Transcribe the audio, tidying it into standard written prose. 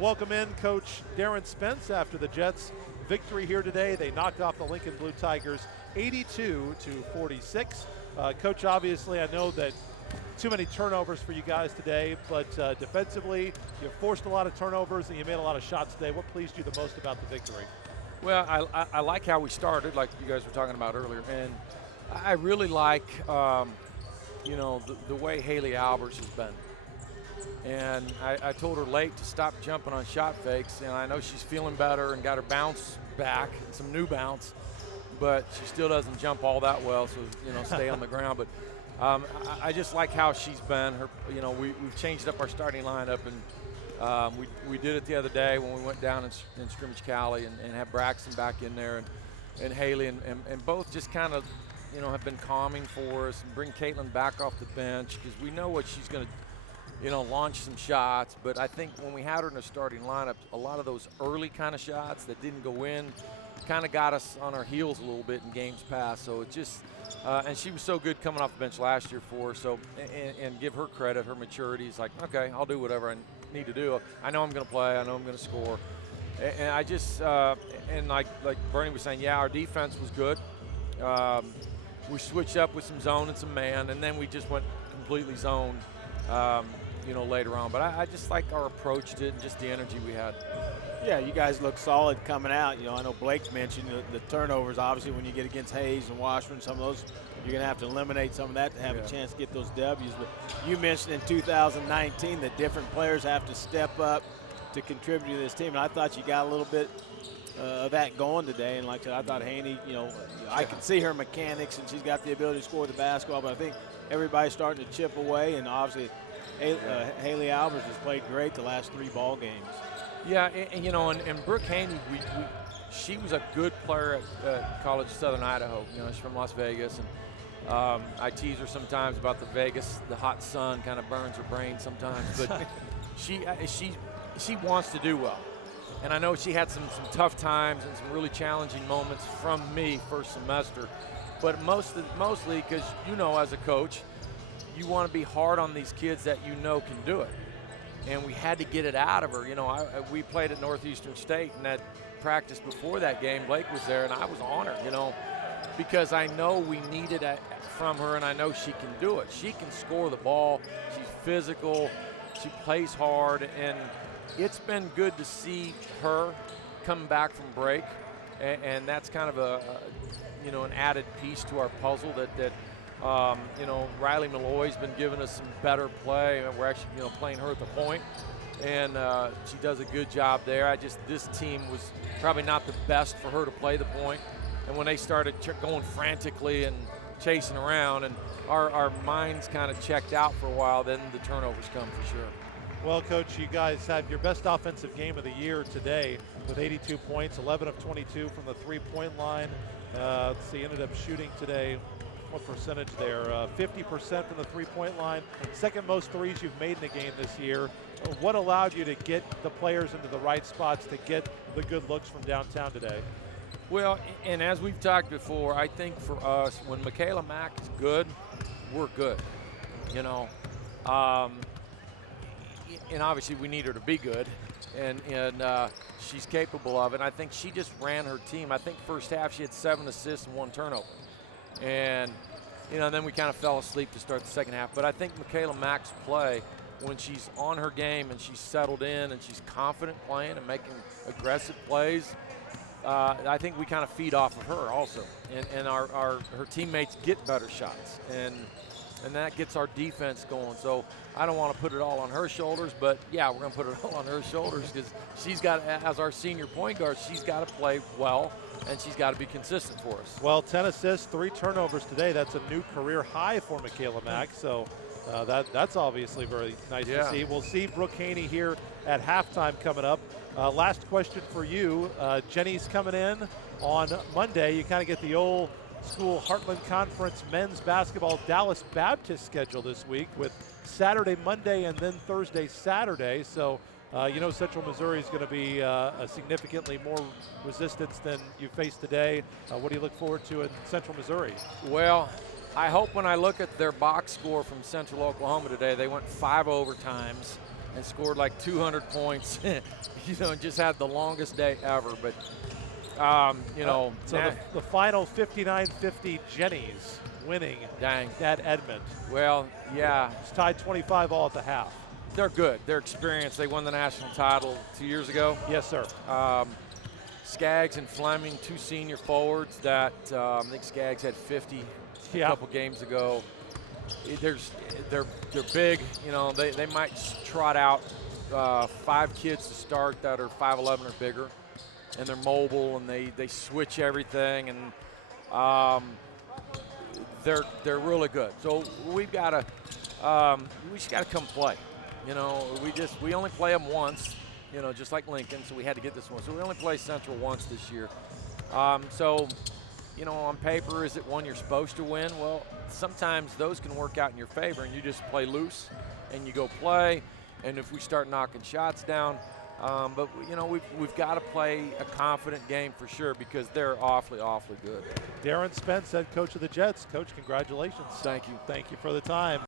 Welcome in Coach Darin Spence after the Jets' victory here today. They knocked off the Lincoln Blue Tigers 82-46. Coach, obviously I know that too many turnovers for you guys today, but defensively you forced a lot of turnovers and you made a lot of shots today. What pleased you the most about the victory? Well, I like how we started, like you guys were talking about earlier, and I really like, the way Haley Albers has been. And I told her late to stop jumping on shot fakes, and I know she's feeling better and got her bounce back, some new bounce, but she still doesn't jump all that well, so, stay on the ground. But I just like how she's been. We've changed up our starting lineup, and we did it the other day when we went down in scrimmage Cali and had Braxton back in there and Haley, and both just kind of, have been calming for us and bring Caitlin back off the bench because we know what she's going to launch some shots. But I think when we had her in the starting lineup, a lot of those early kind of shots that didn't go in kind of got us on our heels a little bit in games past. So it just, and she was so good coming off the bench last year for us. So, and give her credit, her maturity is like, okay, I'll do whatever I need to do. I know I'm going to play. I know I'm going to score. And I just, and like Bernie was saying, yeah, our defense was good. We switched up with some zone and some man, and then we just went completely zone. Later on. But I just like our approach to it and just the energy we had. Yeah, you guys look solid coming out. I know Blake mentioned the turnovers. Obviously, when you get against Hayes and Washburn, some of those, you're going to have to eliminate some of that to have a chance to get those W's. But you mentioned in 2019 that different players have to step up to contribute to this team. And I thought you got a little bit of that going today. And like I said, I thought Haney, I can see her mechanics and she's got the ability to score the basketball. But I think everybody's starting to chip away, and obviously Haley Albers has played great the last 3 ball games. Yeah, and Brooke Haney, she was a good player at College of Southern Idaho. She's from Las Vegas, and I tease her sometimes about the hot sun kind of burns her brain sometimes. But she wants to do well, and I know she had some tough times and some really challenging moments from me first semester. But mostly because, as a coach, you want to be hard on these kids that can do it. And we had to get it out of her. We played at Northeastern State, and that practice before that game, Blake was there, and I was on her, because I know we needed it from her, and I know she can do it. She can score the ball. She's physical. She plays hard, and it's been good to see her come back from break, and that's kind of an added piece to our puzzle that Riley Malloy's been giving us some better play. We're actually, playing her at the point, and she does a good job there. This team was probably not the best for her to play the point, and when they started going frantically and chasing around, and our minds kind of checked out for a while, then the turnovers come for sure. Well, Coach, you guys had your best offensive game of the year today with 82 points, 11 of 22 from the three-point line. Let's see, ended up shooting today, what percentage there? 50% from the three-point line. Second most threes you've made in a game this year. What allowed you to get the players into the right spots to get the good looks from downtown today? Well, and as we've talked before, I think for us, when Michaela Mack is good, we're good. And obviously we need her to be good, and she's capable of it. And I think she just ran her team. I think first half she had 7 assists and 1 turnover. And, then we kind of fell asleep to start the second half. But I think Michaela Mack's play, when she's on her game and she's settled in and she's confident playing and making aggressive plays, I think we kind of feed off of her also. And her teammates get better shots. And that gets our defense going. So I don't want to put it all on her shoulders, but yeah, we're going to put it all on her shoulders because she's got, as our senior point guard, she's got to play well, and she's got to be consistent for us. Well, 10 assists, 3 turnovers today. That's a new career high for Michaela Mack. So that's obviously very nice to see. We'll see Brooke Haney here at halftime coming up. Last question for you. Jenny's coming in on Monday. You kind of get the old school Heartland Conference men's basketball Dallas Baptist schedule this week with Saturday, Monday, and then Thursday, Saturday. So, Central Missouri is going to be a significantly more resistance than you faced today. What do you look forward to in Central Missouri? Well, I hope when I look at their box score from Central Oklahoma today, they went 5 overtimes. and scored like 200 points. You know, and just had the longest day ever. But you know, so the final 59-50 Jennies winning dang at Edmond. Well, yeah, it's tied 25 all at the half. They're good. They're experienced. They won the national title 2 years ago. Yes, sir. Skaggs and Fleming, 2 senior forwards that I think Skaggs had 50 a couple games ago. They're big. You know, they might trot out 5 kids to start that are 5'11" or bigger, and they're mobile and they switch everything, and they're really good. So we've got to we just got to come play. You know, we only play them once. You know, just like Lincoln, so we had to get this one. So we only play Central once this year. So, you know, on paper, is it one you're supposed to win? Well, sometimes those can work out in your favor, and you just play loose, and you go play. And if we start knocking shots down, but you know, we've got to play a confident game for sure because they're awfully, awfully good. Darin Spence, head coach of the Jets. Coach, congratulations. Thank you. Thank you for the time.